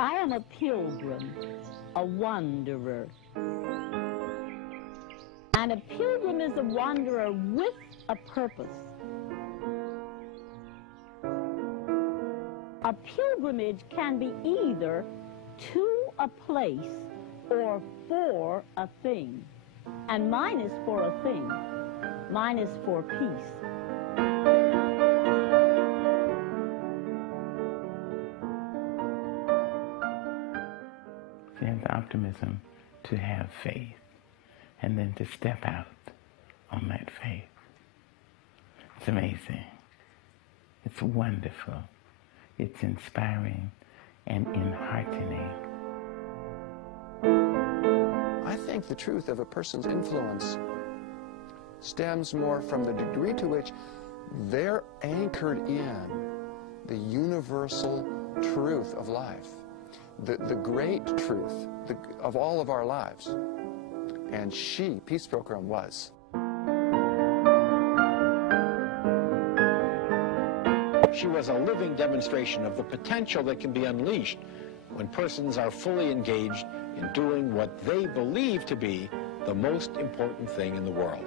I am a pilgrim, a wanderer. And a pilgrim is a wanderer with a purpose. A pilgrimage can be either to a place or for a thing. And mine is for a thing. Mine is for peace. There's optimism to have faith and then to step out on that faith. It's amazing. It's wonderful. It's inspiring and enheartening. I think the truth of a person's influence stems more from the degree to which they're anchored in the universal truth of life, the great truth of all of our lives. And she, Peace Pilgrim, was. She was a living demonstration of the potential that can be unleashed when persons are fully engaged in doing what they believe to be the most important thing in the world.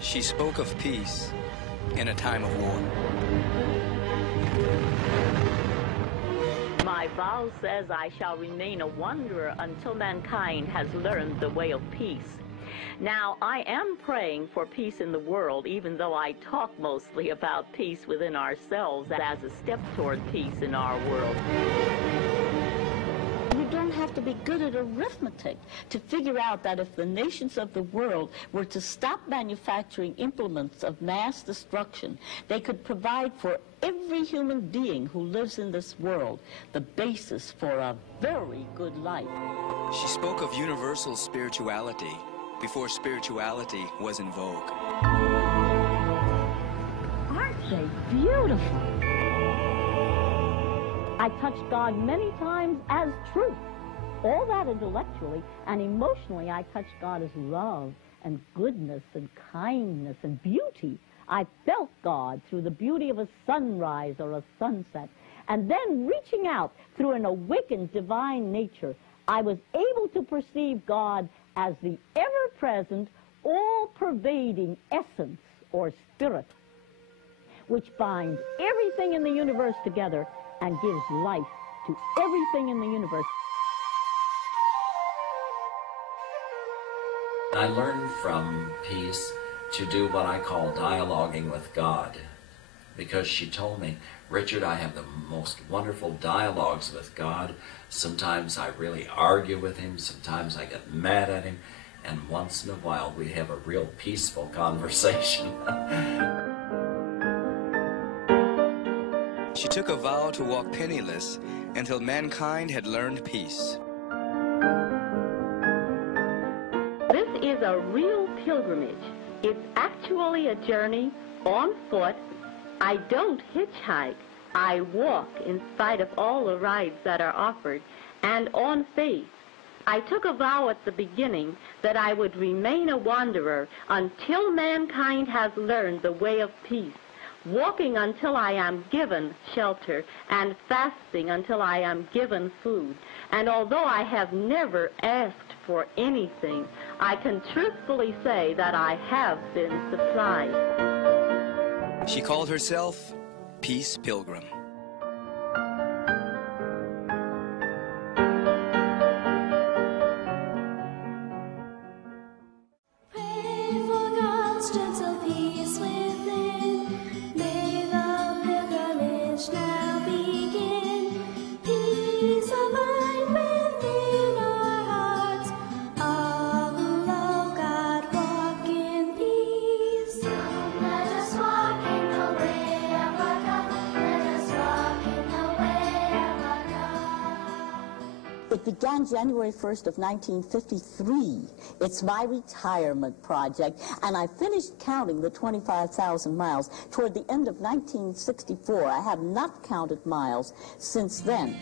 She spoke of peace in a time of war. My vow says I shall remain a wanderer until mankind has learned the way of peace. Now, I am praying for peace in the world, even though I talk mostly about peace within ourselves as a step toward peace in our world. You don't have to be good at arithmetic to figure out that if the nations of the world were to stop manufacturing implements of mass destruction, they could provide for every human being who lives in this world the basis for a very good life. She spoke of universal spirituality before spirituality was in vogue. Aren't they beautiful? I touched God many times as truth. All that intellectually, and emotionally I touched God as love and goodness and kindness and beauty. I felt God through the beauty of a sunrise or a sunset. And then reaching out through an awakened divine nature, I was able to perceive God as the ever-present, all-pervading essence or spirit, which binds everything in the universe together and gives life to everything in the universe. I learned from Peace to do what I call dialoguing with God, because she told me, Richard, I have the most wonderful dialogues with God. Sometimes I really argue with him, sometimes I get mad at him, and once in a while we have a real peaceful conversation. She took a vow to walk penniless until mankind had learned peace. This is a real pilgrimage. It's actually a journey on foot. I don't hitchhike. I walk in spite of all the rides that are offered, and on faith. I took a vow at the beginning that I would remain a wanderer until mankind has learned the way of peace, walking until I am given shelter, and fasting until I am given food. And although I have never asked for anything, I can truthfully say that I have been supplied. She called herself Peace Pilgrim. If the began January 1st of 1953. It's my retirement project, and I finished counting the 25,000 miles toward the end of 1964. I have not counted miles since then.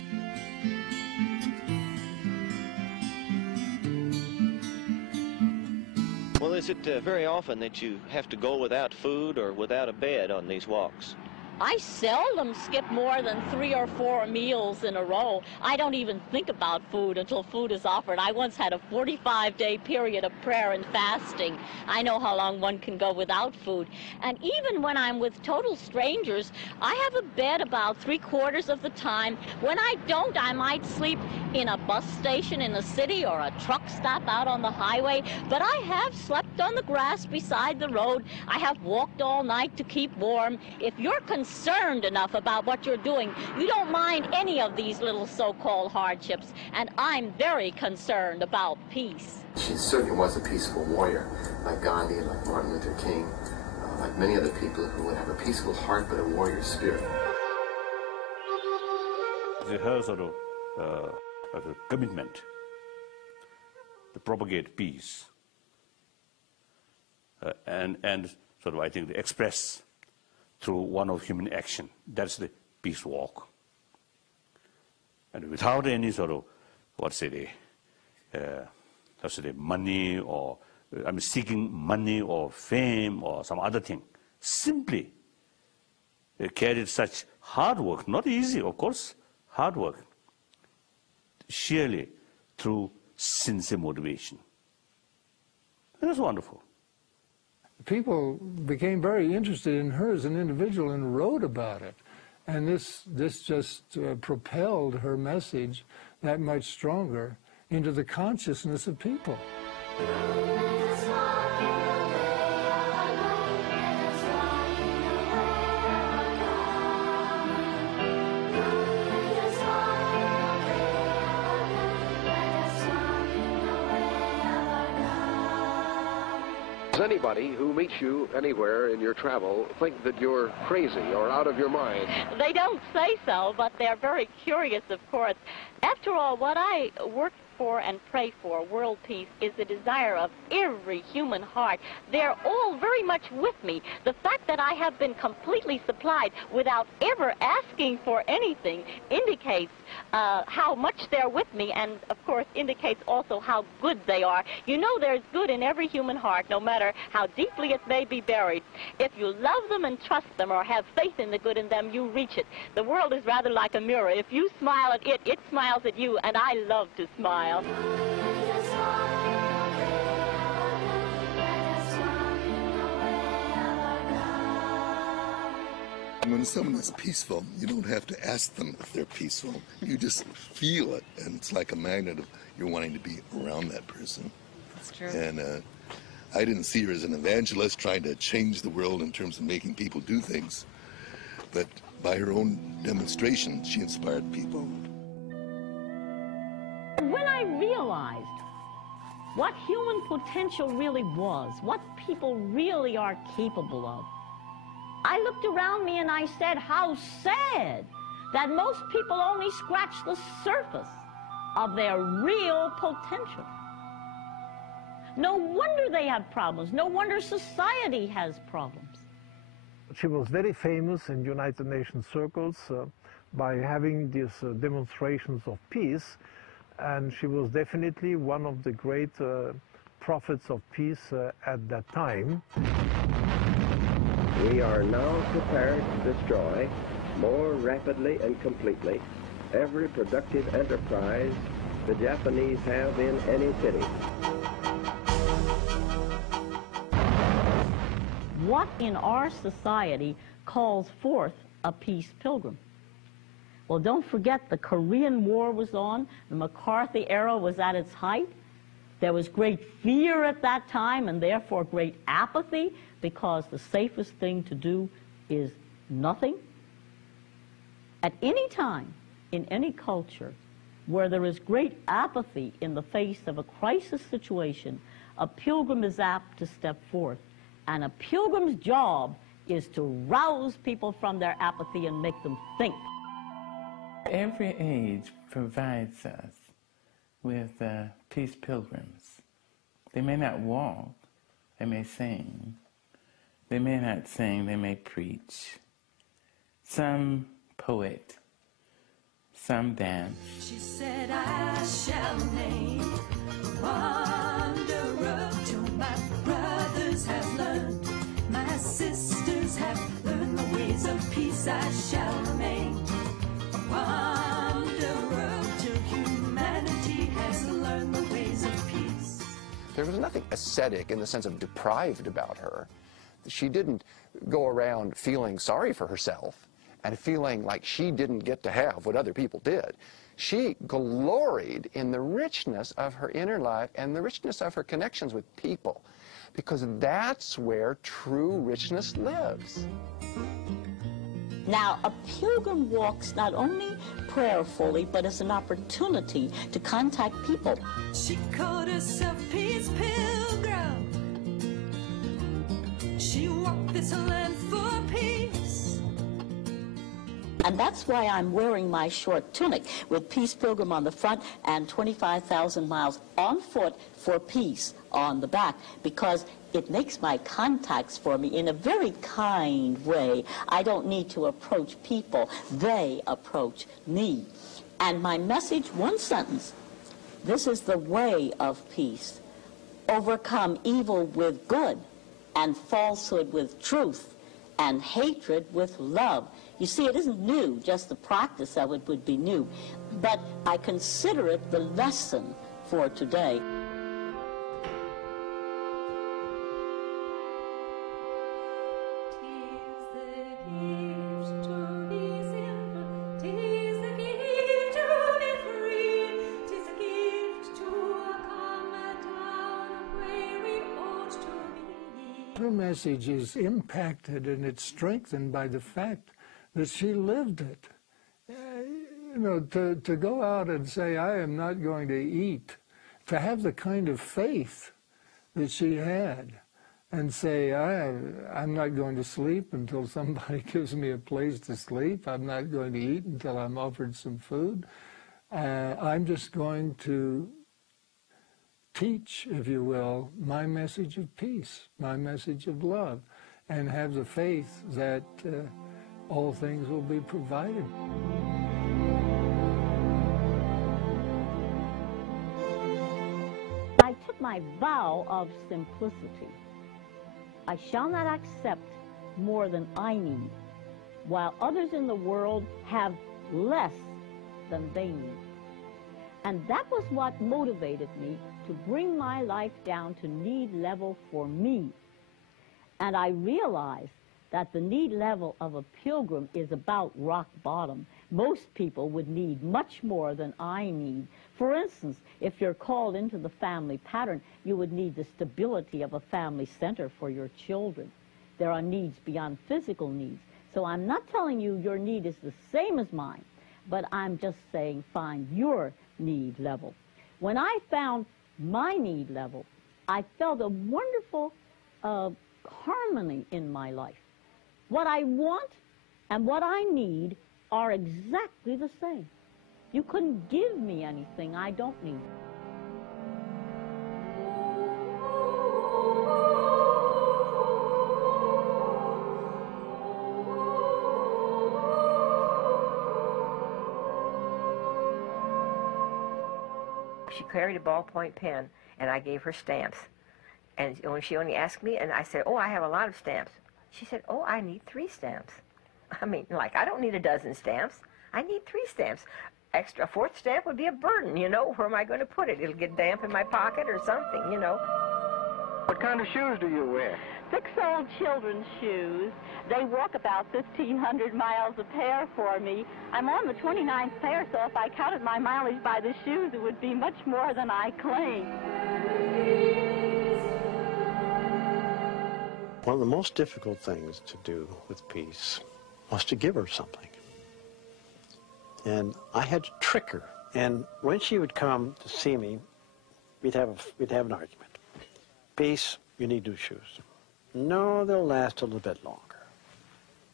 Well, is it very often that you have to go without food or without a bed on these walks? I seldom skip more than 3 or 4 meals in a row. I don't even think about food until food is offered. I once had a 45-day period of prayer and fasting. I know how long one can go without food. And even when I'm with total strangers, I have a bed about 3/4 of the time. When I don't, I might sleep in a bus station in a city or a truck stop out on the highway. But I have slept on the grass beside the road. I have walked all night to keep warm. If you're concerned enough about what you're doing, you don't mind any of these little so-called hardships, and I'm very concerned about peace. She certainly was a peaceful warrior, like Gandhi, like Martin Luther King, like many other people who would have a peaceful heart but a warrior spirit. Her sort of a commitment to propagate peace and sort of, I think, to express through one of human action. That's the peace walk. And without any sort of, money or, seeking money or fame or some other thing. Simply carried such hard work, not easy, of course, hard work, sheerly through sincere motivation. It was wonderful. People became very interested in her as an individual and wrote about it. And this just propelled her message that much stronger into the consciousness of people. Does anybody who meets you anywhere in your travel think that you're crazy or out of your mind? They don't say so, but they're very curious, of course. After all, what I work for and pray for, world peace, is the desire of every human heart. They're all very much with me. The fact that I have been completely supplied without ever asking for anything indicates how much they're with me, and of course indicates also how good they are. You know, there's good in every human heart, no matter how deeply it may be buried. If you love them and trust them or have faith in the good in them, you reach it. The world is rather like a mirror. If you smile at it, it smiles at you, and I love to smile. When someone is peaceful, you don't have to ask them if they're peaceful. You just feel it, and it's like a magnet of you're wanting to be around that person. That's true. And I didn't see her as an evangelist trying to change the world in terms of making people do things, but by her own demonstration, she inspired people. When I realized what human potential really was, what people really are capable of, I looked around me and I said, how sad that most people only scratch the surface of their real potential. No wonder they have problems. No wonder society has problems. She was very famous in United Nations circles by having these demonstrations of peace, and she was definitely one of the great prophets of peace at that time. We are now prepared to destroy more rapidly and completely every productive enterprise the Japanese have in any city. What in our society calls forth a peace pilgrim? Well, don't forget the Korean War was on, the McCarthy era was at its height. There was great fear at that time and therefore great apathy, because the safest thing to do is nothing. At any time, in any culture, where there is great apathy in the face of a crisis situation, a pilgrim is apt to step forth. And a pilgrim's job is to rouse people from their apathy and make them think. Every age provides us with peace pilgrims. They may not walk, they may sing. They may not sing, they may preach. Some poet, some dance. She said, I shall remain wanderer till my brothers have learned, my sisters have learned the ways of peace. I shall remain wanderer till humanity has learned the ways of peace. There was nothing ascetic in the sense of deprived about her. She didn't go around feeling sorry for herself and feeling like she didn't get to have what other people did. She gloried in the richness of her inner life and the richness of her connections with people, because that's where true richness lives. Now, a pilgrim walks not only prayerfully, but as an opportunity to contact people. She called herself Peace Pilgrim. She walked this land for peace. And that's why I'm wearing my short tunic with Peace Pilgrim on the front and 25,000 miles on foot for peace on the back, because it makes my contacts for me in a very kind way. I don't need to approach people. They approach me. And my message, one sentence: this is the way of peace. Overcome evil with good, and falsehood with truth, and hatred with love. You see, it isn't new, just the practice of it would be new. But I consider it the lesson for today. Her message is impacted and it's strengthened by the fact that she lived it. You know, to go out and say, I am not going to eat, to have the kind of faith that she had, and say, I'm not going to sleep until somebody gives me a place to sleep. I'm not going to eat until I'm offered some food. I'm just going to teach, if you will, my message of peace, my message of love, and have the faith that all things will be provided. I took my vow of simplicity. I shall not accept more than I need, while others in the world have less than they need. And that was what motivated me to bring my life down to need level for me. And I realized that the need level of a pilgrim is about rock bottom. Most people would need much more than I need. For instance, if you're called into the family pattern, you would need the stability of a family center for your children. There are needs beyond physical needs. So I'm not telling you your need is the same as mine, but I'm just saying find your need level. When I found my need level, I felt a wonderful harmony in my life. What I want and what I need are exactly the same. You couldn't give me anything I don't need. She carried a ballpoint pen, and I gave her stamps. And when she only asked me, and I said, oh, I have a lot of stamps. She said, oh, I need 3 stamps. I mean, like, I don't need a dozen stamps. I need 3 stamps. Extra, a 4th stamp would be a burden, you know. Where am I going to put it? It'll get damp in my pocket or something, you know. What kind of shoes do you wear? 6 old children's shoes. They walk about 1,500 miles a pair for me. I'm on the 29th pair, so if I counted my mileage by the shoes, it would be much more than I claim. One of the most difficult things to do with peace was to give her something. And I had to trick her. And when she would come to see me, we'd have an argument. Peace, you need new shoes. No, they'll last a little bit longer.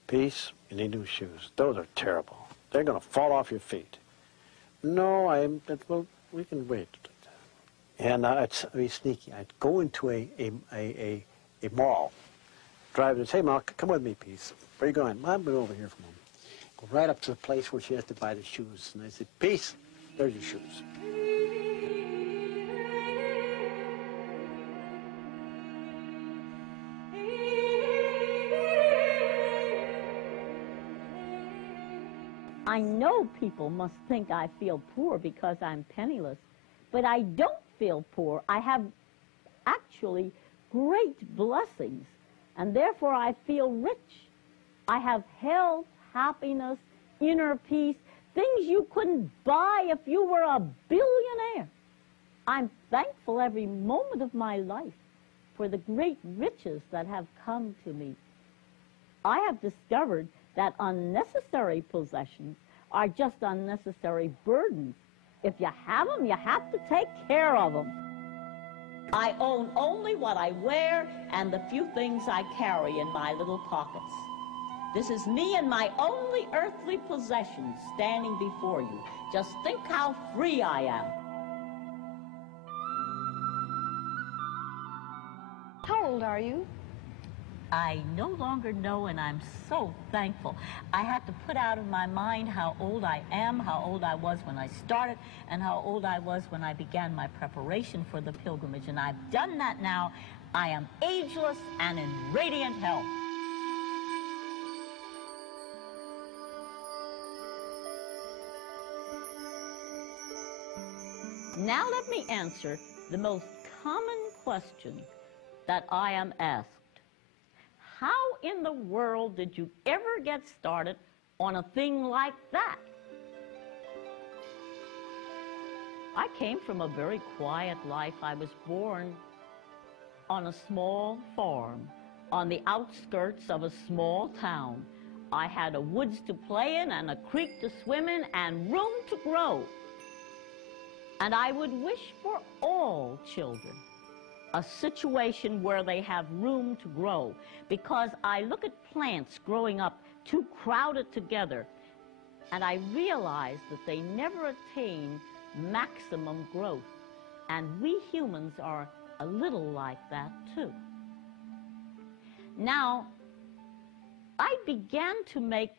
Peace, you need new shoes. Those are terrible. They're going to fall off your feet. No, well, we can wait. And I'd be sneaky. I'd go into a mall, drive and say, "Mom, come with me, please." "Where are you going?" "I'm going over here for a moment." Go right up to the place where she has to buy the shoes. And I said, "Peace, there's your shoes." I know people must think I feel poor because I'm penniless, but I don't feel poor. I have actually great blessings, and therefore I feel rich. I have health, happiness, inner peace, things you couldn't buy if you were a billionaire. I'm thankful every moment of my life for the great riches that have come to me. I have discovered that unnecessary possessions are just unnecessary burdens. If you have them, you have to take care of them. I own only what I wear and the few things I carry in my little pockets. This is me and my only earthly possessions standing before you. Just think how free I am. How old are you? I no longer know, and I'm so thankful. I had to put out of my mind how old I am, how old I was when I started, and how old I was when I began my preparation for the pilgrimage. And I've done that now. I am ageless and in radiant health. Now let me answer the most common question that I am asked. How in the world did you ever get started on a thing like that? I came from a very quiet life. I was born on a small farm on the outskirts of a small town. I had a woods to play in and a creek to swim in and room to grow. And I would wish for all children a situation where they have room to grow, because I look at plants growing up too crowded together, and I realize that they never attain maximum growth. And we humans are a little like that too. Now, I began to make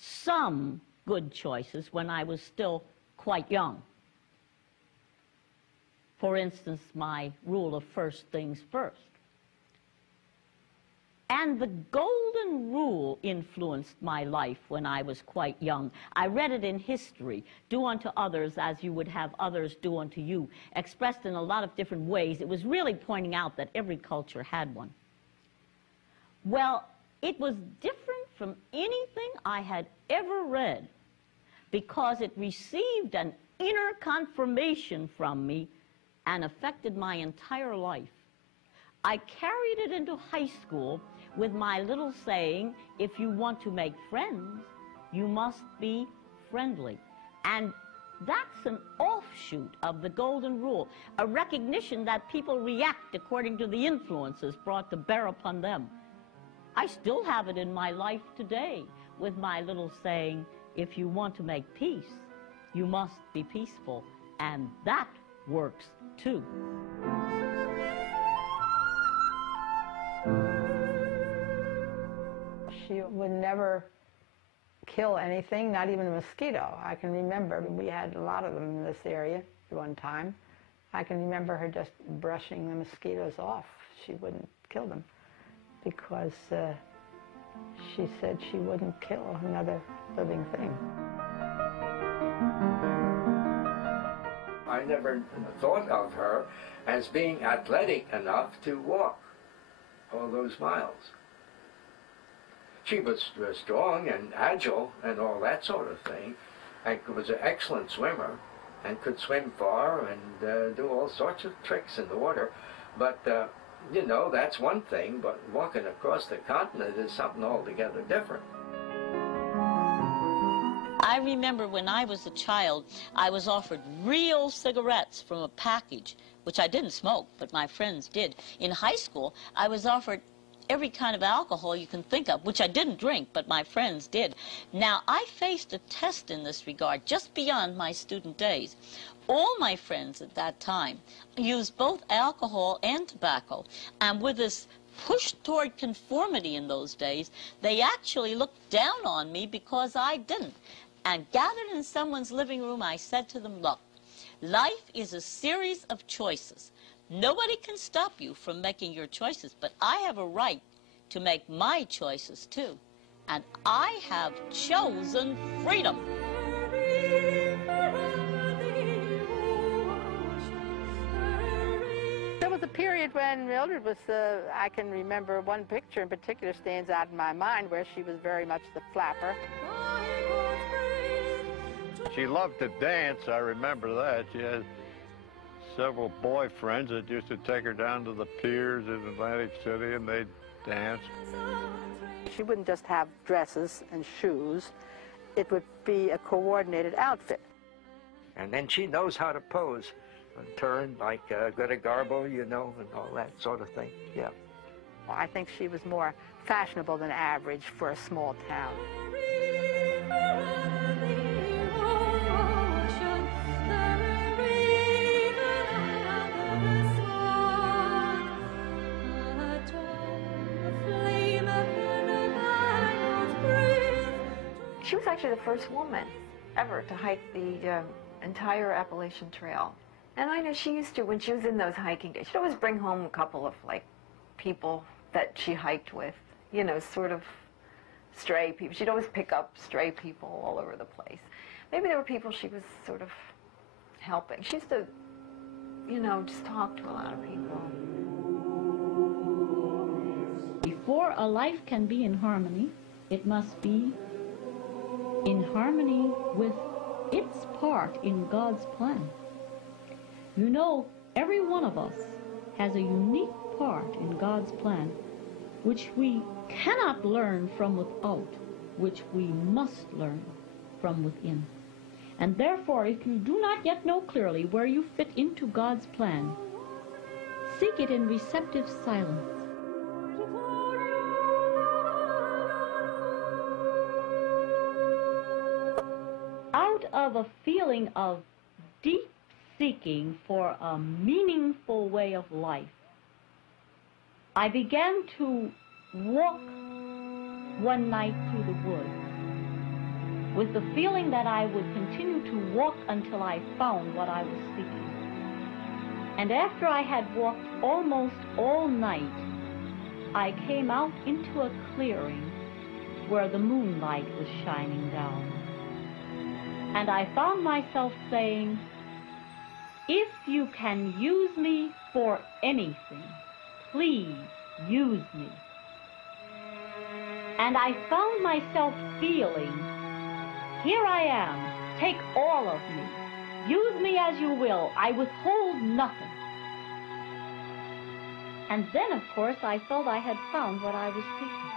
some good choices when I was still quite young. For instance, my rule of first things first. And the golden rule influenced my life when I was quite young. I read it in history. Do unto others as you would have others do unto you, expressed in a lot of different ways. It was really pointing out that every culture had one. Well, it was different from anything I had ever read because it received an inner confirmation from me and affected my entire life. I carried it into high school with my little saying, if you want to make friends, you must be friendly. And that's an offshoot of the golden rule, a recognition that people react according to the influences brought to bear upon them. I still have it in my life today with my little saying, if you want to make peace, you must be peaceful. And that works too. She would never kill anything, not even a mosquito. I can remember, we had a lot of them in this area at one time. I can remember her just brushing the mosquitoes off. She wouldn't kill them because she said she wouldn't kill another living thing. I never thought of her as being athletic enough to walk all those miles. She was strong and agile and all that sort of thing, and was an excellent swimmer and could swim far and do all sorts of tricks in the water. But, you know, that's one thing, but walking across the continent is something altogether different. I remember when I was a child, I was offered real cigarettes from a package, which I didn't smoke, but my friends did. In high school, I was offered every kind of alcohol you can think of, which I didn't drink, but my friends did. Now, I faced a test in this regard just beyond my student days. All my friends at that time used both alcohol and tobacco, and with this push toward conformity in those days, they actually looked down on me because I didn't. And gathered in someone's living room, I said to them, look, life is a series of choices. Nobody can stop you from making your choices, but I have a right to make my choices too. And I have chosen freedom. There was a period when Mildred was, I can remember one picture in particular stands out in my mind where she was very much the flapper. She loved to dance, I remember that. She had several boyfriends that used to take her down to the piers in Atlantic City and they'd dance. She wouldn't just have dresses and shoes. It would be a coordinated outfit. And then she knows how to pose and turn like Greta Garbo, you know, and all that sort of thing. Yeah. Well, I think she was more fashionable than average for a small town. She was actually the first woman ever to hike the entire Appalachian Trail. And I know she used to, when she was in those hiking days, she'd always bring home a couple of, like, people that she hiked with, you know, sort of stray people. She'd always pick up stray people all over the place. Maybe there were people she was sort of helping. She used to, you know, just talk to a lot of people. Before a life can be in harmony, it must be in harmony with its part in God's plan. You know, every one of us has a unique part in God's plan which we cannot learn from without, which we must learn from within. And therefore, if you do not yet know clearly where you fit into God's plan, seek it in receptive silence. Out of a feeling of deep seeking for a meaningful way of life, I began to walk one night through the woods with the feeling that I would continue to walk until I found what I was seeking. And after I had walked almost all night, I came out into a clearing where the moonlight was shining down. And I found myself saying, if you can use me for anything, please use me. And I found myself feeling, here I am, take all of me, use me as you will, I withhold nothing. And then, of course, I felt I had found what I was seeking.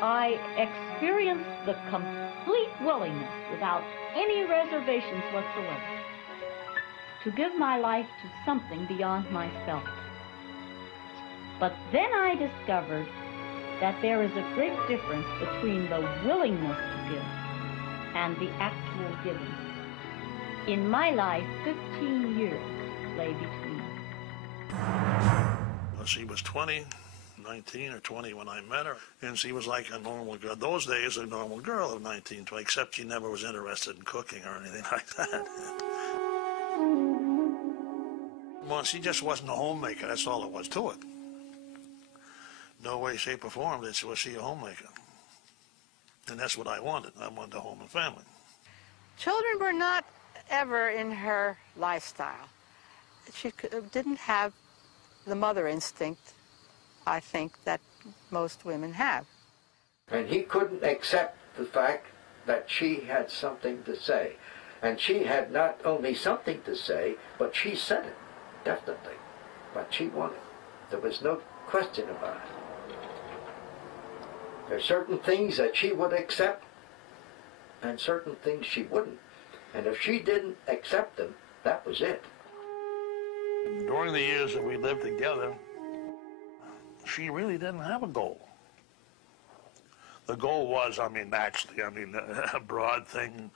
I experienced the complete willingness, without any reservations whatsoever, to give my life to something beyond myself. But then I discovered that there is a great difference between the willingness to give and the actual giving. In my life, 15 years lay between. Well, she was 20, 19 or 20 when I met her, and she was like a normal girl. Those days, a normal girl of 19, 20, except she never was interested in cooking or anything like that. Well, she just wasn't a homemaker. That's all there was to it. No way, shape, or form was she a homemaker. And that's what I wanted. I wanted a home and family. Children were not ever in her lifestyle. She didn't have the mother instinct, I think, that most women have. And he couldn't accept the fact that she had something to say. And she had not only something to say, but she said it, definitely. But she wanted. There was no question about it. There are certain things that she would accept and certain things she wouldn't. And if she didn't accept them, that was it. During the years that we lived together, she really didn't have a goal. The goal was, naturally, a broad thing.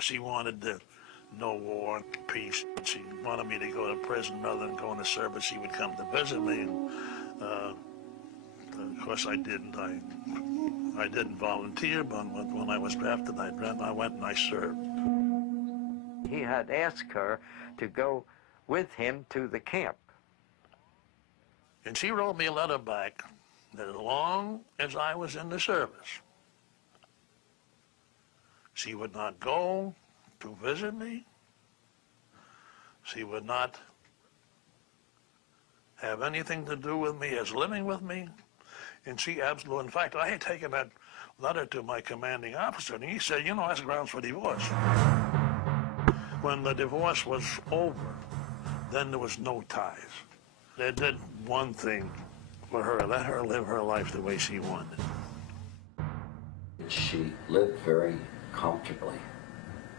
She wanted no war, peace. She wanted me to go to prison rather than go into service. She would come to visit me. And, of course, I didn't. I didn't volunteer, but when I was drafted, I went and I served. He had asked her to go with him to the camp. And she wrote me a letter back that as long as I was in the service, she would not go to visit me. She would not have anything to do with me as living with me. And she absolutely, in fact, I had taken that letter to my commanding officer, and he said, that's grounds for divorce. When the divorce was over, then there was no ties. They did one thing for her, let her live her life the way she wanted. She lived very comfortably,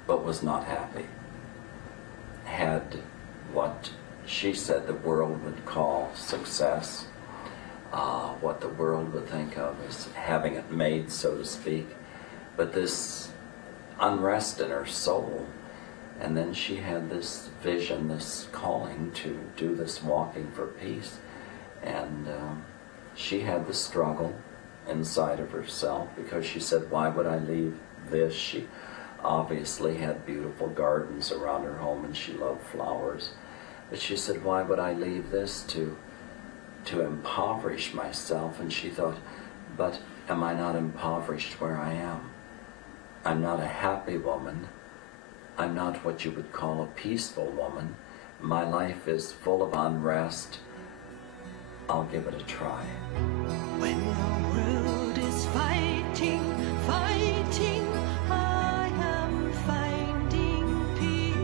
but was not happy. Had what she said the world would call success, what the world would think of as having it made, so to speak, but this unrest in her soul. And then she had this vision, this calling to do this walking for peace. And she had the struggle inside of herself because she said, why would I leave this? She obviously had beautiful gardens around her home and she loved flowers. But she said, why would I leave this to impoverish myself? And she thought, but am I not impoverished where I am? I'm not a happy woman. I'm not what you would call a peaceful woman. My life is full of unrest. I'll give it a try. When the world is fighting, I am finding peace.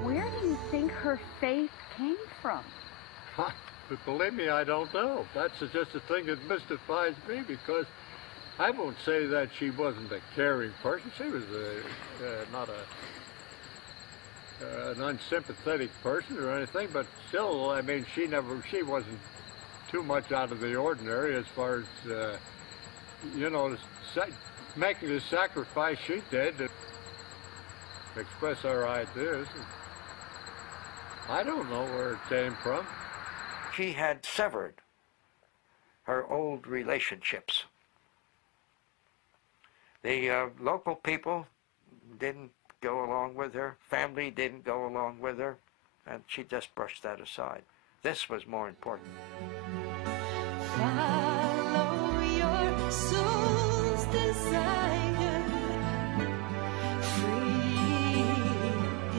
Where do you think her faith came from? But believe me, I don't know. That's just a thing that mystifies me, because I won't say that she wasn't a caring person. She was not an unsympathetic person or anything, but still, she wasn't too much out of the ordinary as far as, making the sacrifice she did to express her ideas. I don't know where it came from. She had severed her old relationships. The local people didn't go along with her, family didn't go along with her, and she just brushed that aside. This was more important. Follow your soul's desire, free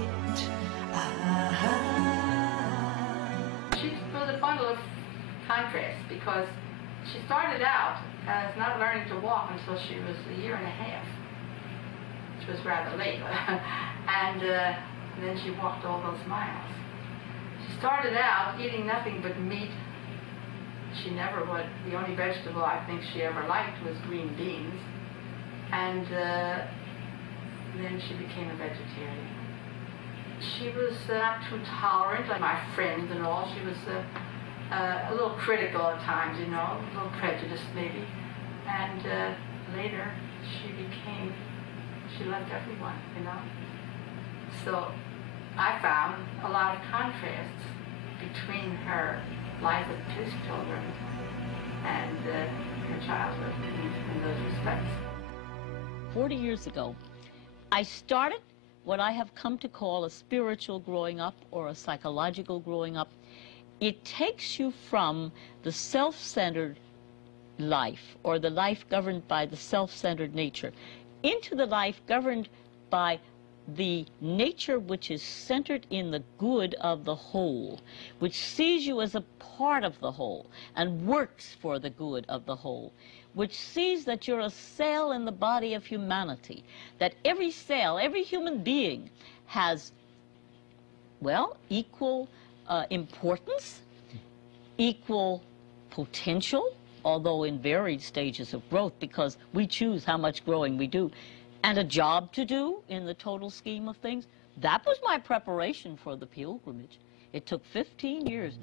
it. She was a bundle of contrasts because she started out as not learning to walk until she was a year and a half, which was rather late. And then she walked all those miles. She started out eating nothing but meat. She never would. The only vegetable I think she ever liked was green beans. And then she became a vegetarian. She was not too tolerant, like my friends and all. She was a little critical at times, a little prejudiced maybe. And later, she loved everyone, So I found a lot of contrasts between her life with Pilgrim and her childhood in those respects. 40 years ago, I started what I have come to call a spiritual growing up or a psychological growing up. It takes you from the self-centered life, or the life governed by the self-centered nature, into the life governed by the nature which is centered in the good of the whole, which sees you as a part of the whole and works for the good of the whole, which sees that you're a cell in the body of humanity, that every cell, every human being has, well, equal importance, equal potential, although in varied stages of growth, because we choose how much growing we do, and a job to do in the total scheme of things. That was my preparation for the pilgrimage. It took 15 years.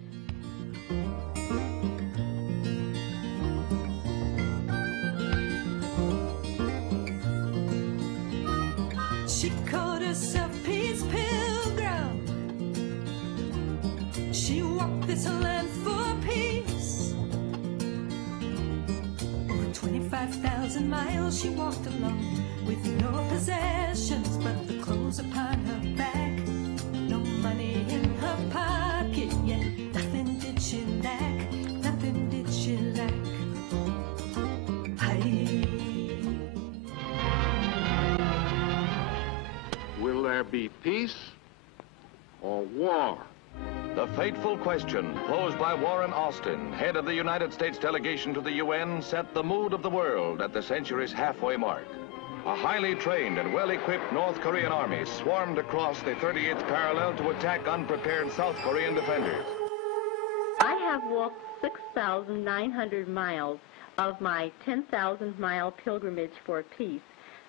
She called herself Peace Pilgrim. She walked this land for peace. Over 25,000 miles she walked alone, with no possessions but the clothes upon her back. No money in her pocket, yet nothing did she lack. Nothing did she lack. Will there be peace or war? The fateful question posed by Warren Austin, head of the United States delegation to the UN, set the mood of the world at the century's halfway mark. A highly trained and well-equipped North Korean army swarmed across the 38th parallel to attack unprepared South Korean defenders. I have walked 6,900 miles of my 10,000-mile pilgrimage for peace.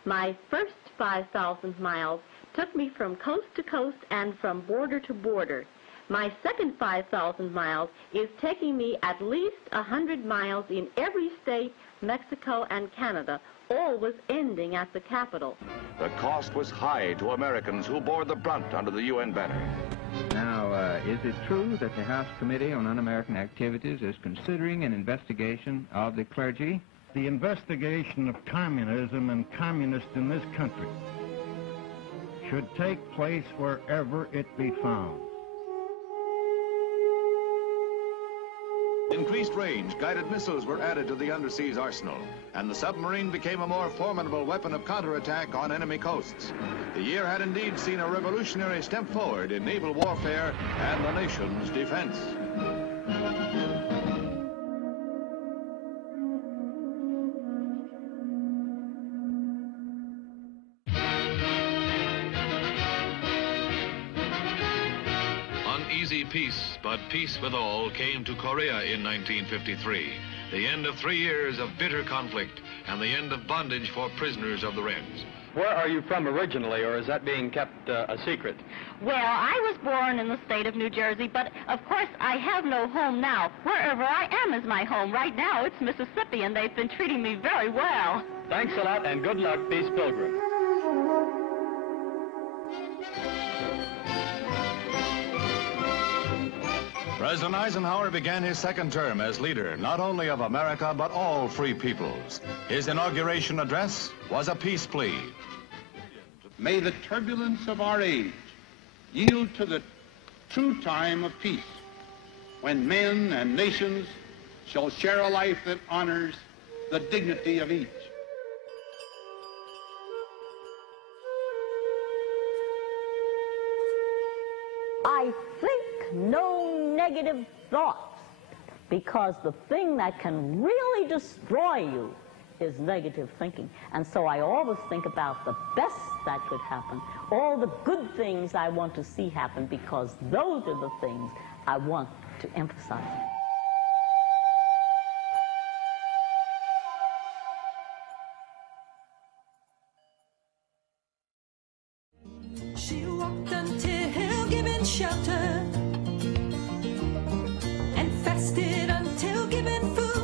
My first 5,000 miles took me from coast to coast and from border to border. My second 5,000 miles is taking me at least 100 miles in every state, Mexico, and Canada, always ending at the capital. The cost was high to Americans who bore the brunt under the UN banner. Now, is it true that the House Committee on Un-American Activities is considering an investigation of the clergy? The investigation of communism and communists in this country should take place wherever it be found. Increased range guided missiles were added to the underseas arsenal, and the submarine became a more formidable weapon of counterattack on enemy coasts. The year had indeed seen a revolutionary step forward in naval warfare and the nation's defense. Uneasy peace, but peace withal, came to Korea in 1953. The end of 3 years of bitter conflict and the end of bondage for prisoners of the Reds. Where are you from originally, or is that being kept a secret? Well, I was born in the state of New Jersey, but of course I have no home now. Wherever I am is my home. Right now it's Mississippi, and they've been treating me very well. Thanks a lot, and good luck, Peace Pilgrim. President Eisenhower began his second term as leader, not only of America, but all free peoples. His inauguration address was a peace plea. May the turbulence of our age yield to the true time of peace, when men and nations shall share a life that honors the dignity of each. I think no negative thoughts, because the thing that can really destroy you is negative thinking. And so I always think about the best that could happen, all the good things I want to see happen, because those are the things I want to emphasize. She walked until given shelter, and fasted until given food.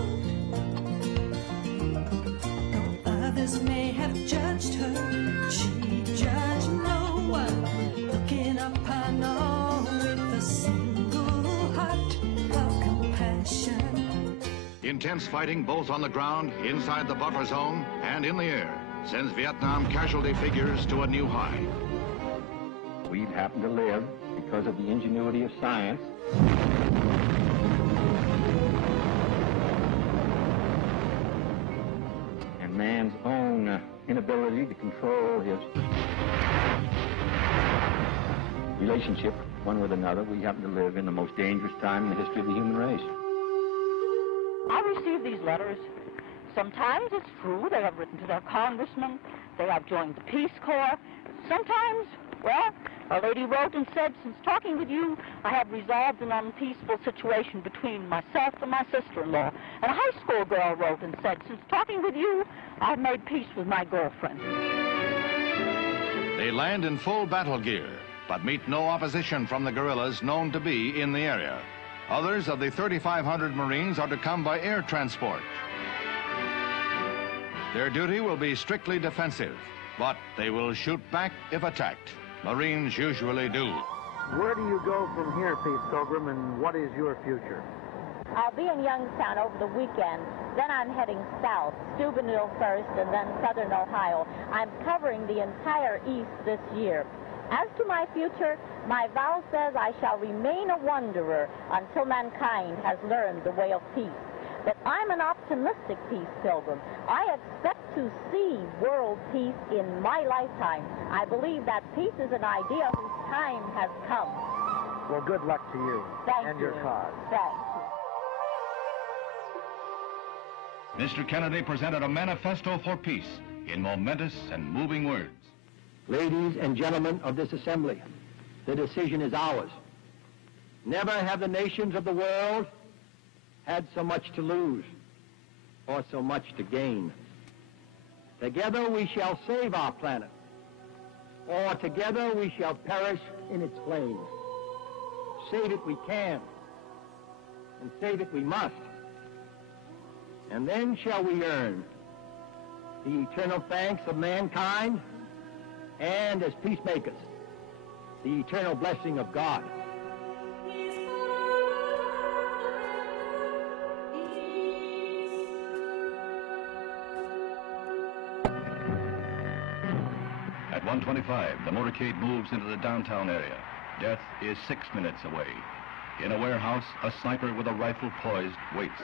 Though others may have judged her, she judged no one, looking upon all with a single heart of compassion. Intense fighting both on the ground, inside the buffer zone, and in the air sends Vietnam casualty figures to a new high. We've happened to live because of the ingenuity of science. And man's own inability to control his relationship one with another. We happen to live in the most dangerous time in the history of the human race. I receive these letters. Sometimes it's true they have written to their congressman, they have joined the Peace Corps. Sometimes, well, a lady wrote and said, since talking with you, I have resolved an unpeaceful situation between myself and my sister-in-law. And a high school girl wrote and said, since talking with you, I've made peace with my girlfriend. They land in full battle gear, but meet no opposition from the guerrillas known to be in the area. Others of the 3,500 Marines are to come by air transport. Their duty will be strictly defensive. But they will shoot back if attacked. Marines usually do. Where do you go from here, Peace Pilgrim, and what is your future? I'll be in Youngstown over the weekend. Then I'm heading south, Steubenville first, and then southern Ohio. I'm covering the entire East this year. As to my future, my vow says I shall remain a wanderer until mankind has learned the way of peace. But I'm an optimistic peace pilgrim. I expect to see world peace in my lifetime. I believe that peace is an idea whose time has come. Well, good luck to you and your cause. Thanks. Mr. Kennedy presented a manifesto for peace in momentous and moving words. Ladies and gentlemen of this assembly, the decision is ours. Never have the nations of the world had so much to lose or so much to gain. Together we shall save our planet, or together we shall perish in its flames. Save it we can, and save it we must. And then shall we earn the eternal thanks of mankind, and as peacemakers, the eternal blessing of God. At 1:25, the motorcade moves into the downtown area. Death is 6 minutes away. In a warehouse, a sniper with a rifle poised waits.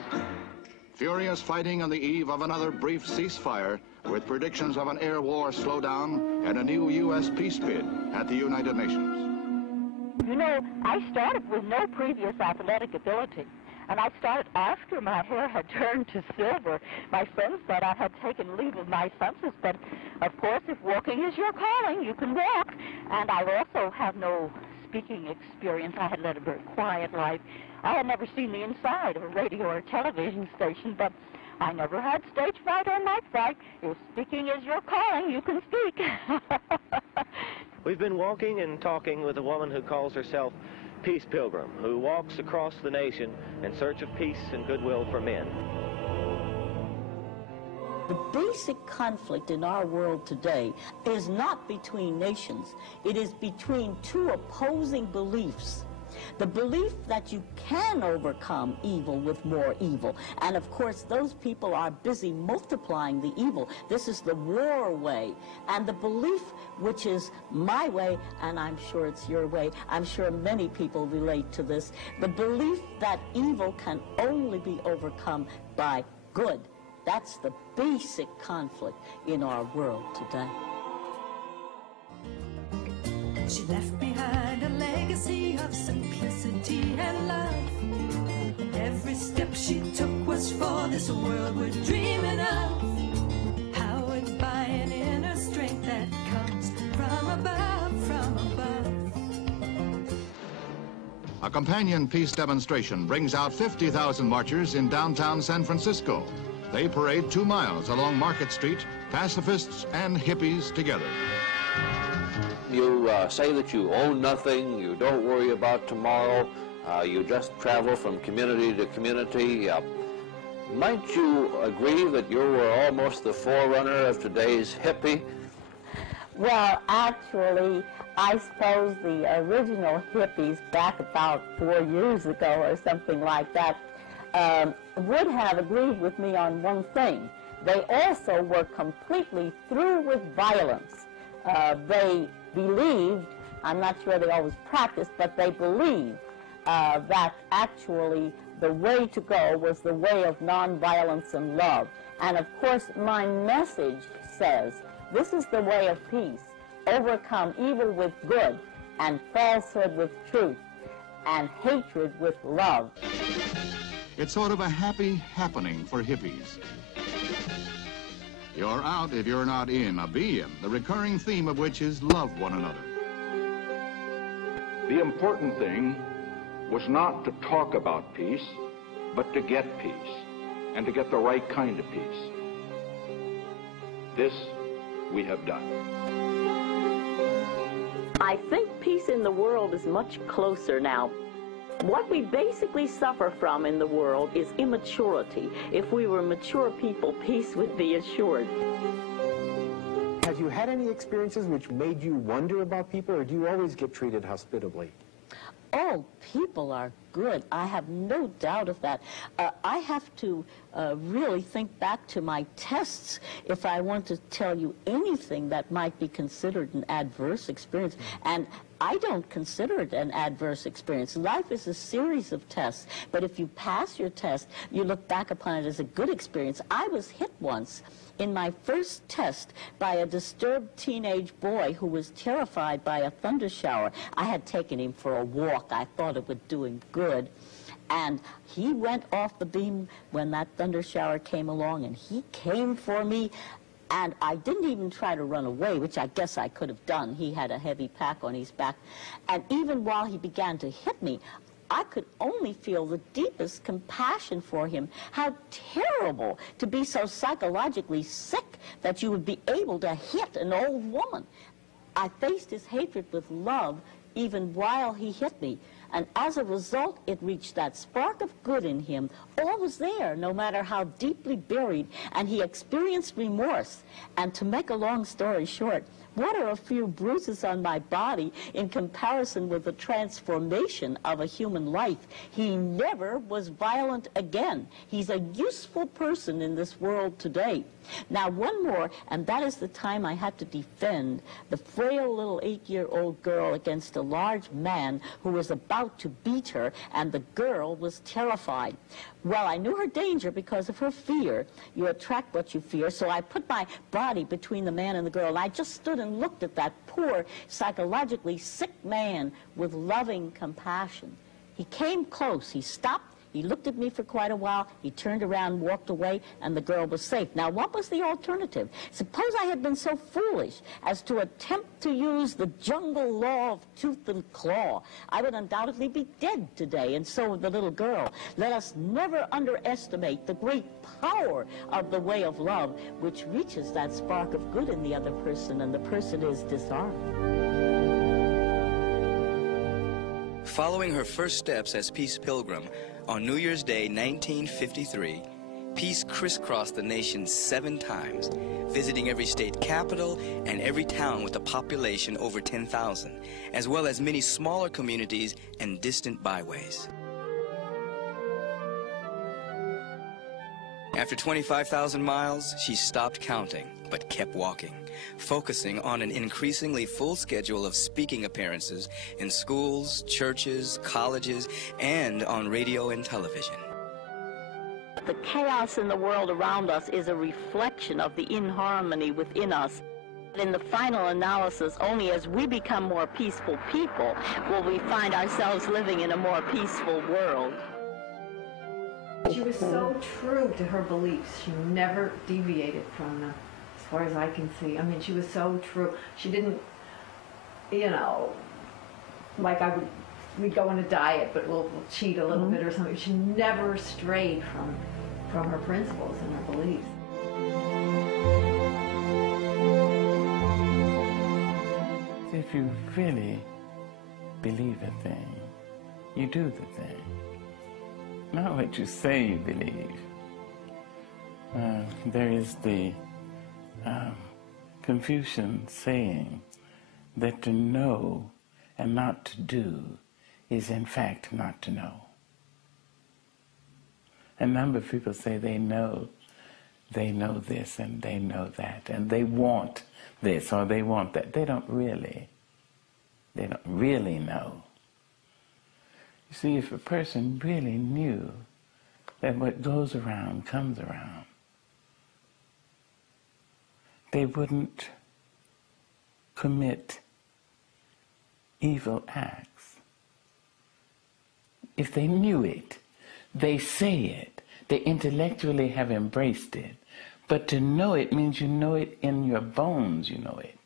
Furious fighting on the eve of another brief ceasefire, with predictions of an air war slowdown and a new U.S. peace bid at the United Nations. You know, I started with no previous athletic ability, and I started after my hair had turned to silver. My friends thought I had taken leave of my senses, but of course, if walking is your calling, you can walk. And I also have no speaking experience. I had led a very quiet life. I had never seen the inside of a radio or television station, but I never had stage fright or night fright. If speaking is your calling, you can speak. We've been walking and talking with a woman who calls herself Peace Pilgrim, who walks across the nation in search of peace and goodwill for men. The basic conflict in our world today is not between nations. It is between two opposing beliefs. The belief that you can overcome evil with more evil. And of course, those people are busy multiplying the evil. This is the war way. And the belief, which is my way, and I'm sure it's your way, I'm sure many people relate to this, the belief that evil can only be overcome by good. That's the basic conflict in our world today. She left behind a legacy of simplicity and love. Every step she took was for this world we're dreaming of. Powered by an inner strength that comes from above, from above. A companion peace demonstration brings out 50,000 marchers in downtown San Francisco. They parade 2 miles along Market Street, pacifists and hippies together. You say that you own nothing, you don't worry about tomorrow, you just travel from community to community. Might you agree that you were almost the forerunner of today's hippie? Well, actually, I suppose the original hippies back about 4 years ago or something like that would have agreed with me on one thing. They also were completely through with violence. They believed, I'm not sure they always practiced, but they believed that actually the way to go was the way of nonviolence and love. And of course, my message says, this is the way of peace. Overcome evil with good, and falsehood with truth, and hatred with love. It's sort of a happy happening for hippies. You're out if you're not in, a be in, the recurring theme of which is love one another. The important thing was not to talk about peace, but to get peace, and to get the right kind of peace. This we have done. I think peace in the world is much closer now. What we basically suffer from in the world is immaturity. If we were mature people, peace would be assured. Have you had any experiences which made you wonder about people, or do you always get treated hospitably? Oh, people are good. I have no doubt of that. I have to really think back to my tests if I want to tell you anything that might be considered an adverse experience. And I don't consider it an adverse experience. Life is a series of tests, but if you pass your test, you look back upon it as a good experience. I was hit once in my first test by a disturbed teenage boy who was terrified by a thunder shower. I had taken him for a walk. I thought it would do him good. And he went off the beam when that thunder shower came along, and he came for me. And I didn't even try to run away, which I guess I could have done. He had a heavy pack on his back. And even while he began to hit me, I could only feel the deepest compassion for him. How terrible to be so psychologically sick that you would be able to hit an old woman. I faced his hatred with love even while he hit me. And as a result, it reached that spark of good in him. All was there, no matter how deeply buried, and he experienced remorse. And to make a long story short, what are a few bruises on my body in comparison with the transformation of a human life? He never was violent again. He's a useful person in this world today. Now, one more, and that is the time I had to defend the frail little 8-year-old girl against a large man who was about to beat her, and the girl was terrified. Well, I knew her danger because of her fear. You attract what you fear, so I put my body between the man and the girl, and I just stood and looked at that poor, psychologically sick man with loving compassion. He came close. He stopped. He looked at me for quite a while. He turned around, walked away, and the girl was safe. Now, what was the alternative? Suppose I had been so foolish as to attempt to use the jungle law of tooth and claw. I would undoubtedly be dead today, and so would the little girl. Let us never underestimate the great power of the way of love, which reaches that spark of good in the other person, and the person is disarmed. Following her first steps as Peace Pilgrim, on New Year's Day 1953, Peace crisscrossed the nation 7 times, visiting every state capital and every town with a population over 10,000, as well as many smaller communities and distant byways. After 25,000 miles, she stopped counting, but kept walking, focusing on an increasingly full schedule of speaking appearances in schools, churches, colleges, and on radio and television. The chaos in the world around us is a reflection of the inharmony within us. In the final analysis, only as we become more peaceful people will we find ourselves living in a more peaceful world. She was so true to her beliefs. She never deviated from them, as far as I can see. I mean, she was so true. She didn't, you know, like we'd go on a diet, but we'll cheat a little bit or something. She never strayed from her principles and her beliefs. If you really believe a thing, you do the thing. Not what you say you believe. There is the Confucian saying that to know and not to do is in fact not to know. A number of people say they know this and they know that and they want this or they want that. They don't really know. You see, if a person really knew that what goes around comes around, they wouldn't commit evil acts. If they knew it, they say it, they intellectually have embraced it, but to know it means you know it in your bones, you know it.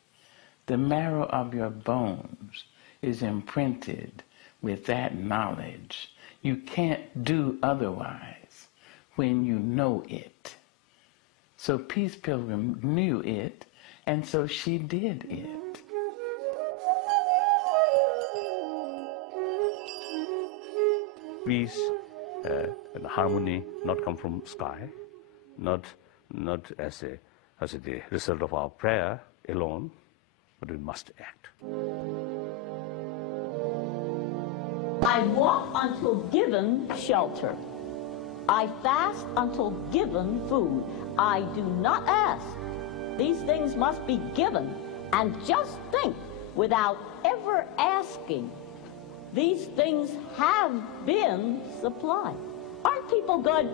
The marrow of your bones is imprinted with that knowledge. You can't do otherwise when you know it. So Peace Pilgrim knew it, and so she did it. Peace and harmony not come from sky, not as the result of our prayer. alone, but we must act. I walk until given shelter. I fast until given food. I do not ask. These things must be given. And just think, without ever asking, these things have been supplied. Aren't people good?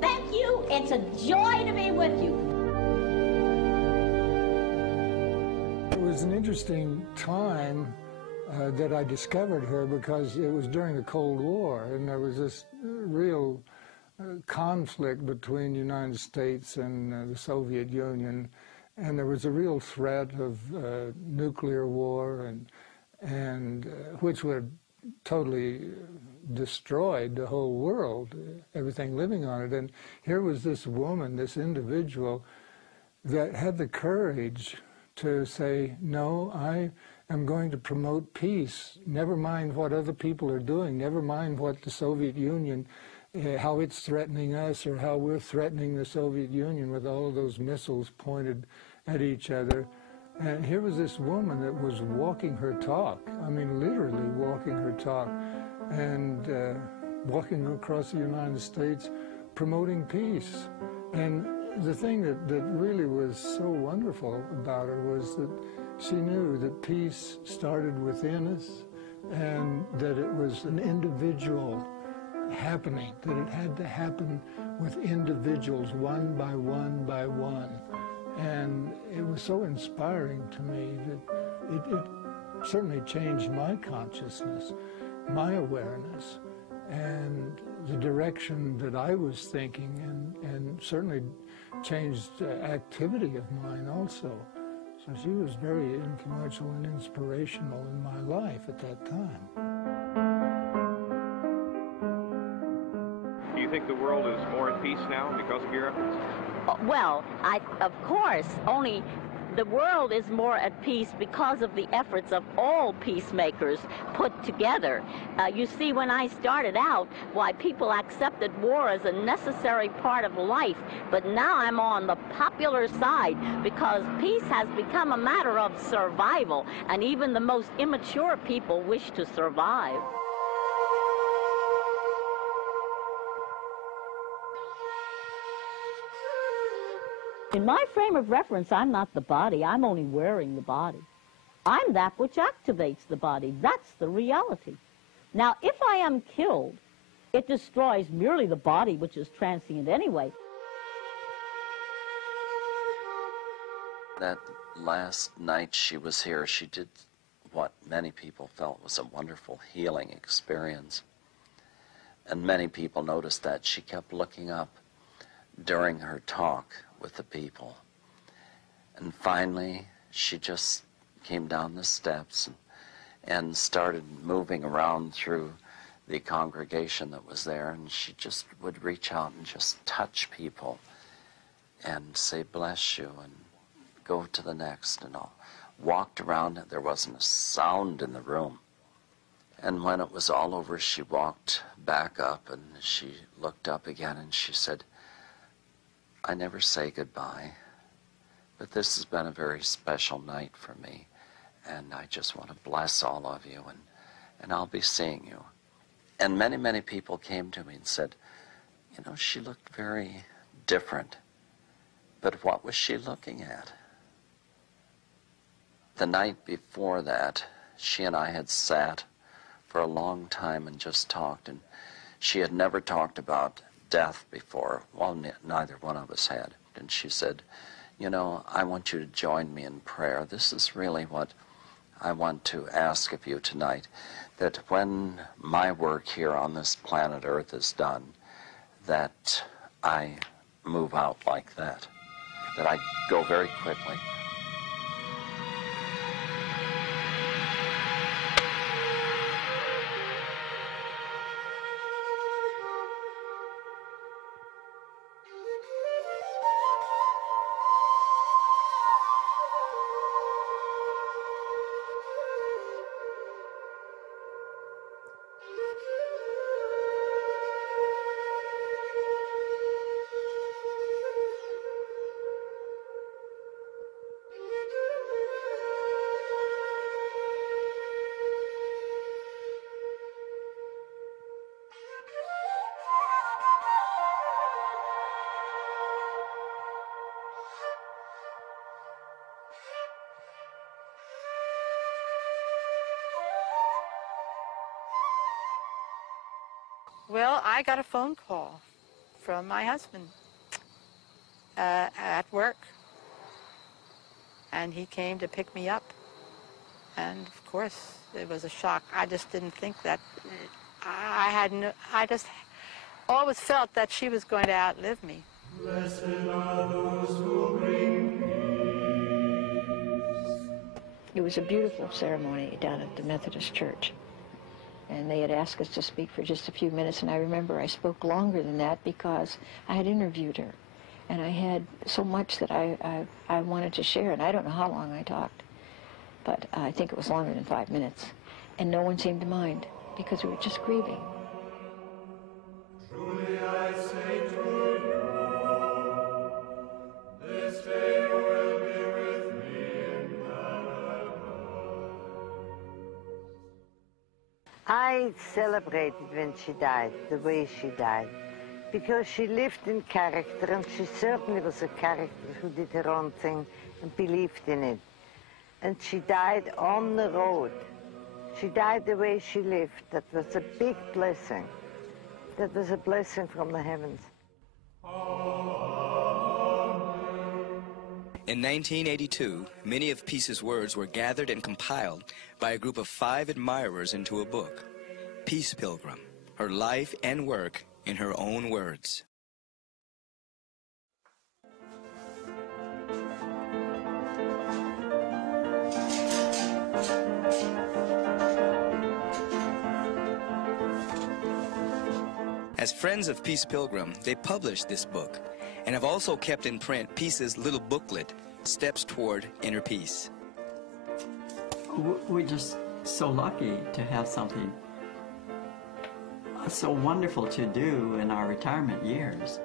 Thank you. It's a joy to be with you. It was an interesting time that I discovered her, because it was during the Cold War, and there was this real conflict between the United States and the Soviet Union, and there was a real threat of nuclear war, and which would have totally destroyed the whole world, everything living on it. And here was this woman, this individual, that had the courage to say, no, I am going to promote peace. Never mind what other people are doing. Never mind what the Soviet Union, how it's threatening us, or how we're threatening the Soviet Union with all of those missiles pointed at each other. And here was this woman that was walking her talk. I mean, literally walking her talk, and walking across the United States promoting peace. And the thing that really was so wonderful about her was that she knew that peace started within us, and that it was an individual happening, that it had to happen with individuals, one by one by one. And it was so inspiring to me that it certainly changed my consciousness, my awareness, and the direction that I was thinking, and certainly changed activity of mine also. So she was very influential and inspirational in my life at that time. Do you think the world is more at peace now because of your efforts? Well, of course, only the world is more at peace because of the efforts of all peacemakers put together. You see, when I started out, why people accepted war as a necessary part of life, but now I'm on the popular side because peace has become a matter of survival, and even the most immature people wish to survive. In my frame of reference, I'm not the body. I'm only wearing the body. I'm that which activates the body. That's the reality. Now, if I am killed, it destroys merely the body, which is transient anyway. That last night she was here, she did what many people felt was a wonderful healing experience. And many people noticed that. She kept looking up during her talk with the people. And finally, she just came down the steps and started moving around through the congregation that was there, and she just would reach out and just touch people and say, bless you, and go to the next, and all. Walked around, there wasn't a sound in the room. And when it was all over, she walked back up, and she looked up again, and she said, I never say goodbye, but this has been a very special night for me, and I just want to bless all of you, and I'll be seeing you. And many, many people came to me and said, you know, she looked very different, but what was she looking at? The night before that, she and I had sat for a long time and just talked, and she had never talked about death before. Well, neither one of us had. And she said, you know, I want you to join me in prayer. This is really what I want to ask of you tonight, that when my work here on this planet Earth is done, that I move out like that I go very quickly. Well, I got a phone call from my husband at work, and he came to pick me up. And of course, it was a shock. I just didn't think that. I just always felt that she was going to outlive me. Blessed are those who bring peace. It was a beautiful ceremony down at the Methodist Church. And they had asked us to speak for just a few minutes, and I remember I spoke longer than that because I had interviewed her. And I had so much that I wanted to share, and I don't know how long I talked. But I think it was longer than 5 minutes. And no one seemed to mind, because we were just grieving. Truly I say to you, this day you will be with me in paradise. I celebrated when she died, the way she died, because she lived in character, and she certainly was a character who did her own thing and believed in it. And she died on the road. She died the way she lived. That was a big blessing. That was a blessing from the heavens. In 1982, many of Peace's words were gathered and compiled by a group of 5 admirers into a book, Peace Pilgrim, Her Life and Work in Her Own Words. As friends of Peace Pilgrim, they published this book and have also kept in print Peace's little booklet, Steps Toward Inner Peace. We're just so lucky to have something so wonderful to do in our retirement years.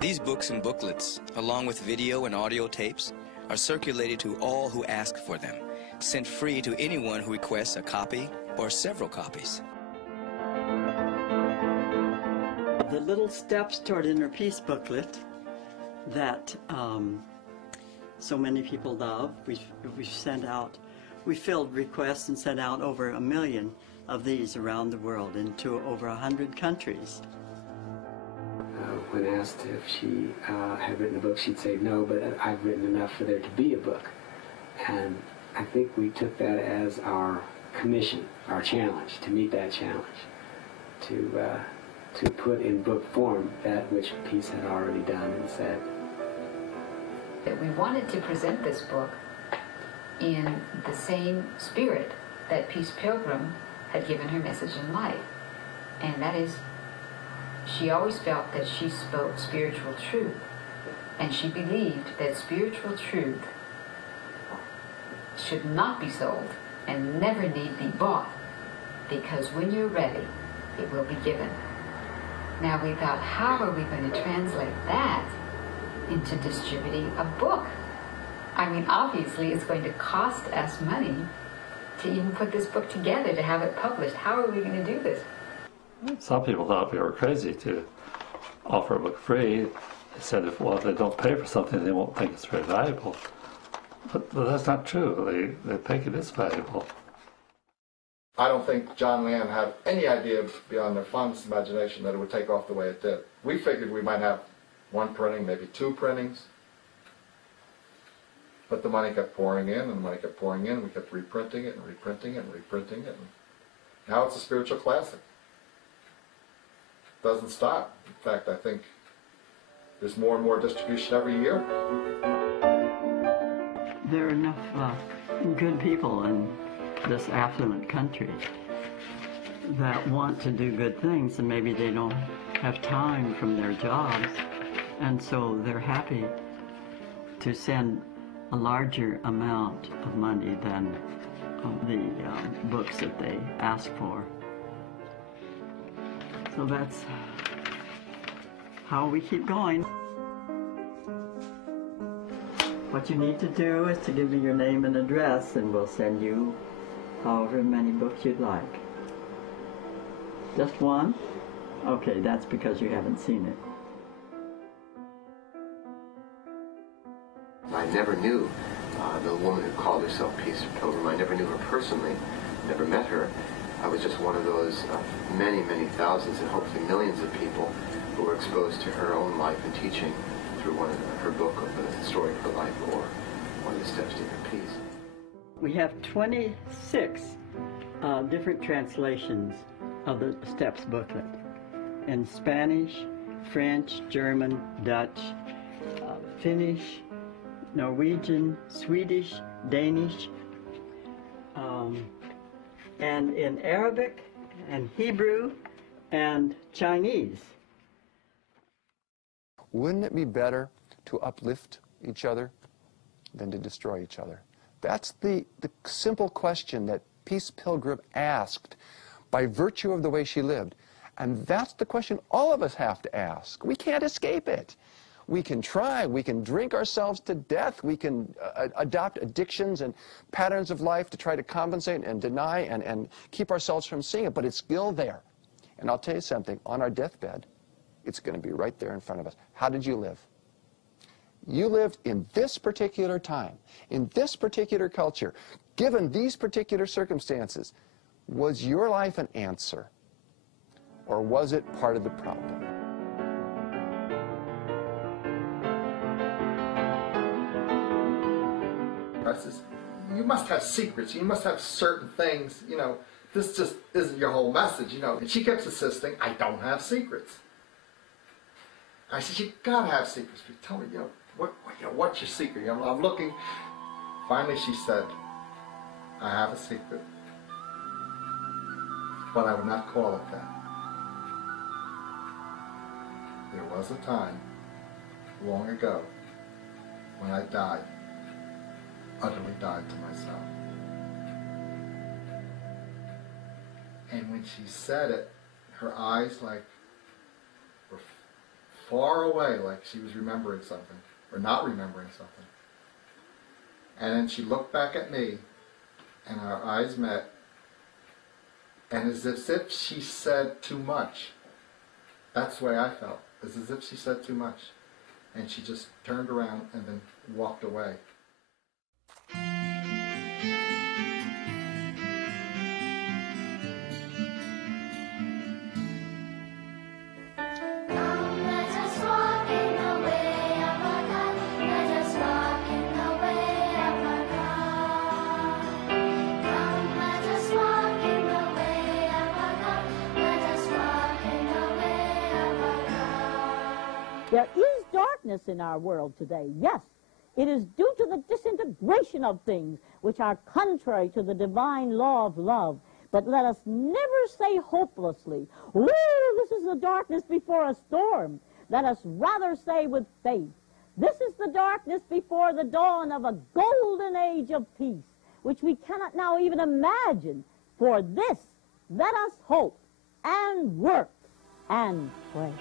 These books and booklets, along with video and audio tapes, are circulated to all who ask for them, sent free to anyone who requests a copy or several copies. The little Steps Toward Inner Peace booklet that so many people love, we've sent out, we filled requests and sent out over 1 million of these around the world into over 100 countries. When asked if she had written a book, she'd say no, but I've written enough for there to be a book. And I think we took that as our commission, our challenge, to meet that challenge, to put in book form that which Peace had already done and said. That we wanted to present this book in the same spirit that Peace Pilgrim had given her message in life. And that is, she always felt that she spoke spiritual truth. And she believed that spiritual truth should not be sold and never need be bought, because when you're ready, it will be given. Now we thought, how are we going to translate that into distributing a book? I mean, obviously it's going to cost us money to even put this book together, to have it published. How are we going to do this? Some people thought we were crazy to offer a book free. They said, if they don't pay for something, they won't think it's very valuable. But that's not true. They think it is valuable. I don't think John and Ann had any idea beyond their fondest imagination that it would take off the way it did. We figured we might have 1 printing, maybe 2 printings. But the money kept pouring in, and the money kept pouring in. We kept reprinting it and reprinting it and reprinting it. And now it's a spiritual classic. It doesn't stop. In fact, I think there's more and more distribution every year. There are enough good people in this affluent country that want to do good things, and maybe they don't have time from their jobs, and so they're happy to send a larger amount of money than the books that they ask for. So that's how we keep going. What you need to do is to give me your name and address, and we'll send you however many books you'd like. Just 1? Okay, that's because you haven't seen it. I never knew the woman who called herself Peace Pilgrim. I never knew her personally, never met her. I was just one of those many, many thousands and hopefully millions of people who were exposed to her own life and teaching through her book of the story of her life, or one of the steps to inner peace. We have 26 different translations of the Steps booklet in Spanish, French, German, Dutch, Finnish, Norwegian, Swedish, Danish, and in Arabic and Hebrew and Chinese. Wouldn't it be better to uplift each other than to destroy each other? That's the simple question that Peace Pilgrim asked by virtue of the way she lived. And that's the question all of us have to ask. We can't escape it. We can try, we can drink ourselves to death, we can adopt addictions and patterns of life to try to compensate and deny and keep ourselves from seeing it, but it's still there. And I'll tell you something, on our deathbed, it's going to be right there in front of us. How did you live? You lived in this particular time, in this particular culture, given these particular circumstances. Was your life an answer, or was it part of the problem? You must have secrets. You must have certain things. You know, this just isn't your whole message. You know, and she kept insisting, "I don't have secrets." I said, "You gotta have secrets. Tell me, what's your secret?" You know, I'm looking. Finally, she said, "I have a secret, but I would not call it that. There was a time, long ago, when I died, utterly died to myself." And when she said it, her eyes were far away, like she was remembering something, or not remembering something. And then she looked back at me, and our eyes met, and as if she said too much. That's the way I felt, as if she said too much. And she just turned around and then walked away. There is darkness in our world today, yes. It is due to the disintegration of things which are contrary to the divine law of love. But let us never say hopelessly, "Ooh, this is the darkness before a storm." Let us rather say with faith, "This is the darkness before the dawn of a golden age of peace, which we cannot now even imagine. For this, let us hope and work and pray."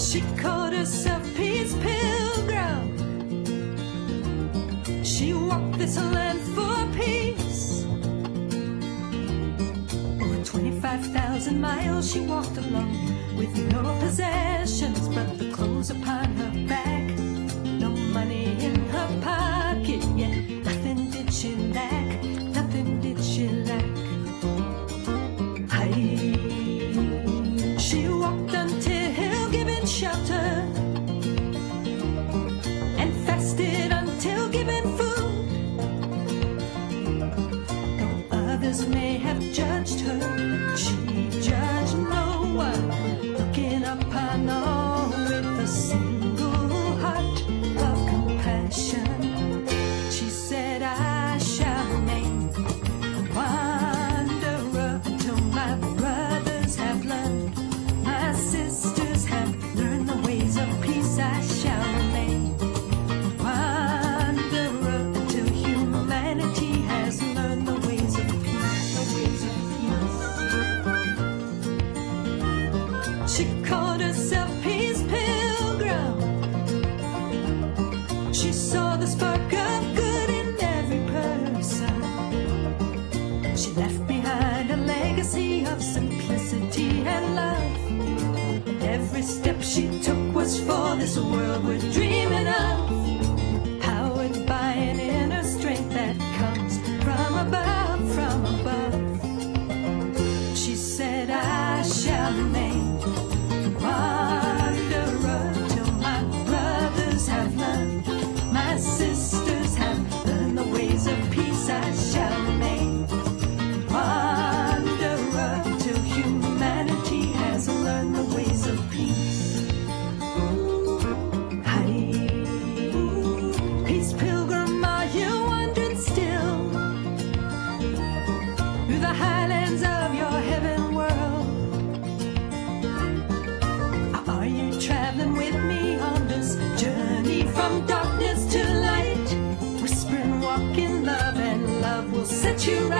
She called herself Peace Pilgrim. She walked this land for peace. Over 25,000 miles she walked along, with no possessions but the clothes upon her back. No money in her pocket, yet nothing did she lack. Nothing did she lack. She walked until given shelter, and fasted until given food. Though others may have judged her, she judged no one, looking upon all with a single heart of compassion. She said, "I shall remain a wanderer until my brothers have learned, my sisters have learned the ways of peace. I shall remain a wanderer until humanity has learned the ways of peace, the ways of peace." She called herself Peace Pilgrim. She left behind a legacy of simplicity and love. Every step she took was for this world we're dreaming of, powered by an inner strength that comes from above, from above. She said, I shall remain wanderer till my brothers have learned, my sisters have learned the ways of peace. I shall remain wanderer till humanity has learned the ways of peace. Hi, peace pilgrim, are you wandering still through the highlands of your heaven world? Are you traveling with me on this journey from darkness to light? Whisper and walk in love, and love will set you right.